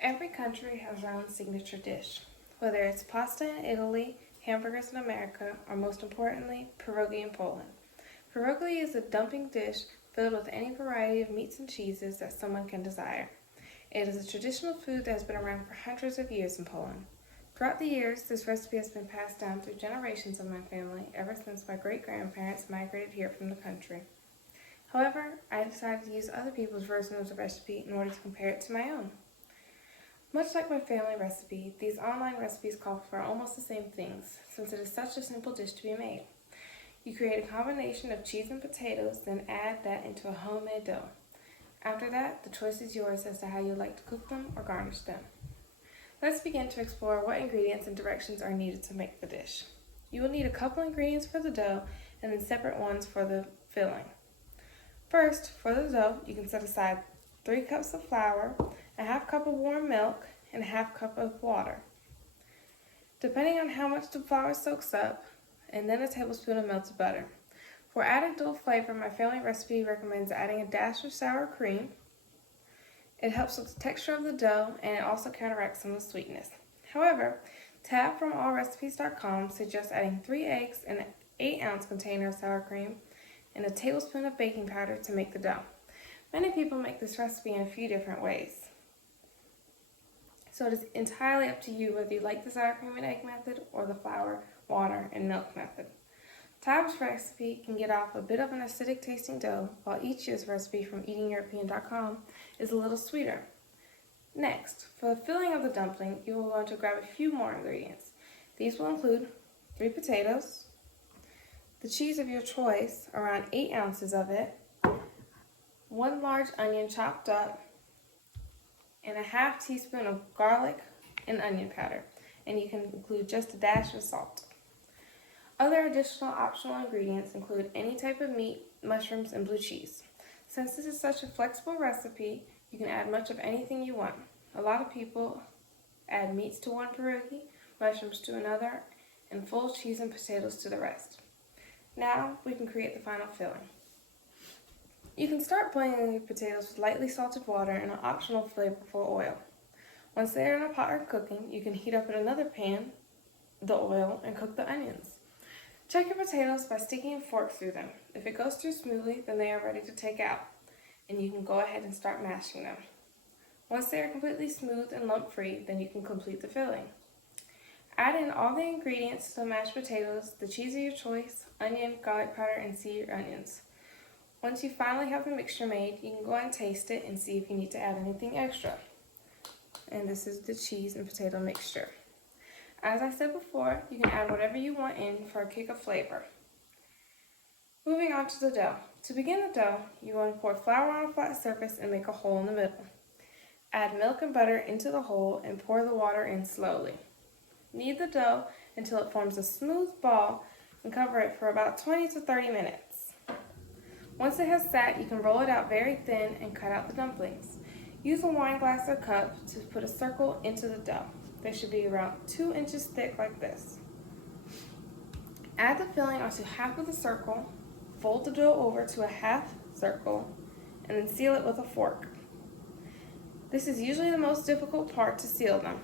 Every country has their own signature dish, whether it's pasta in Italy, hamburgers in America, or most importantly, pierogi in Poland. Pierogi is a dumpling dish filled with any variety of meats and cheeses that someone can desire. It is a traditional food that has been around for hundreds of years in Poland. Throughout the years, this recipe has been passed down through generations of my family ever since my great-grandparents migrated here from the country. However, I decided to use other people's version of the recipe in order to compare it to my own. Much like my family recipe, these online recipes call for almost the same things, since it is such a simple dish to be made. You create a combination of cheese and potatoes, then add that into a homemade dough. After that, the choice is yours as to how you like to cook them or garnish them. Let's begin to explore what ingredients and directions are needed to make the dish. You will need a couple ingredients for the dough and then separate ones for the filling. First, for the dough, you can set aside 3 cups of flour, a half cup of warm milk, and a half cup of water, depending on how much the flour soaks up, and then a tablespoon of melted butter. For added dual flavor, my family recipe recommends adding a dash of sour cream. It helps with the texture of the dough, and it also counteracts some of the sweetness. However, Tab from allrecipes.com suggests adding 3 eggs and an 8-ounce container of sour cream and a tablespoon of baking powder to make the dough. Many people make this recipe in a few different ways, so it is entirely up to you whether you like the sour cream and egg method or the flour, water, and milk method. Tab's recipe can get off a bit of an acidic tasting dough, while Ichia's recipe from eatingeuropean.com is a little sweeter. Next, for the filling of the dumpling, you will want to grab a few more ingredients. These will include 3 potatoes, the cheese of your choice, around 8 ounces of it, 1 large onion chopped up, and a half teaspoon of garlic and onion powder, and you can include just a dash of salt. Other additional optional ingredients include any type of meat, mushrooms, and blue cheese. Since this is such a flexible recipe, you can add much of anything you want. A lot of people add meats to one pierogi, mushrooms to another, and full cheese and potatoes to the rest. Now we can create the final filling. You can start boiling your potatoes with lightly salted water and an optional flavorful oil. Once they are in a pot or cooking, you can heat up in another pan the oil and cook the onions. Check your potatoes by sticking a fork through them. If it goes through smoothly, then they are ready to take out, and you can go ahead and start mashing them. Once they are completely smooth and lump-free, then you can complete the filling. Add in all the ingredients to the mashed potatoes, the cheese of your choice, onion, garlic powder, and see your onions. Once you finally have the mixture made, you can go and taste it and see if you need to add anything extra. And this is the cheese and potato mixture. As I said before, you can add whatever you want in for a kick of flavor. Moving on to the dough. To begin the dough, you want to pour flour on a flat surface and make a hole in the middle. Add milk and butter into the hole and pour the water in slowly. Knead the dough until it forms a smooth ball and cover it for about 20 to 30 minutes. Once it has sat, you can roll it out very thin and cut out the dumplings. Use a wine glass or cup to put a circle into the dough. They should be around 2 inches thick like this. Add the filling onto half of the circle, fold the dough over to a half circle, and then seal it with a fork. This is usually the most difficult part to seal them.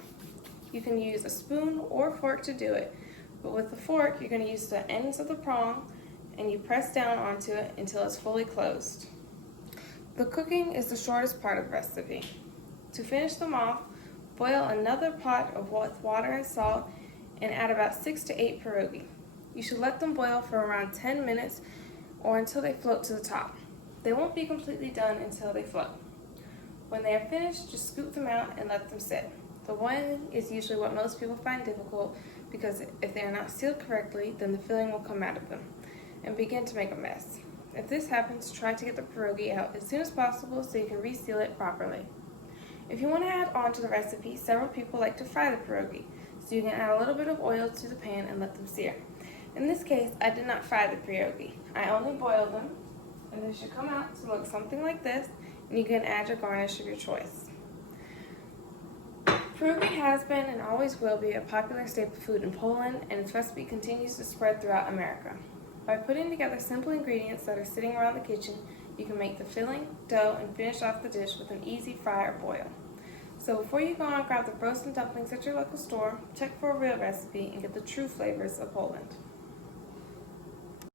You can use a spoon or fork to do it, but with the fork, you're going to use the ends of the prong and you press down onto it until it's fully closed. The cooking is the shortest part of the recipe. To finish them off, boil another pot with water and salt and add about 6 to 8 pierogi. You should let them boil for around 10 minutes or until they float to the top. They won't be completely done until they float. When they are finished, just scoop them out and let them sit. The boiling is usually what most people find difficult because if they are not sealed correctly, then the filling will come out of them and begin to make a mess. If this happens, try to get the pierogi out as soon as possible so you can reseal it properly. If you want to add on to the recipe, several people like to fry the pierogi, so you can add a little bit of oil to the pan and let them sear. In this case, I did not fry the pierogi. I only boiled them, and they should come out to look something like this, and you can add your garnish of your choice. Pierogi has been and always will be a popular staple food in Poland, and its recipe continues to spread throughout America. By putting together simple ingredients that are sitting around the kitchen, you can make the filling, dough, and finish off the dish with an easy fry or boil. So before you go and grab the frozen dumplings at your local store, check for a real recipe and get the true flavors of Poland.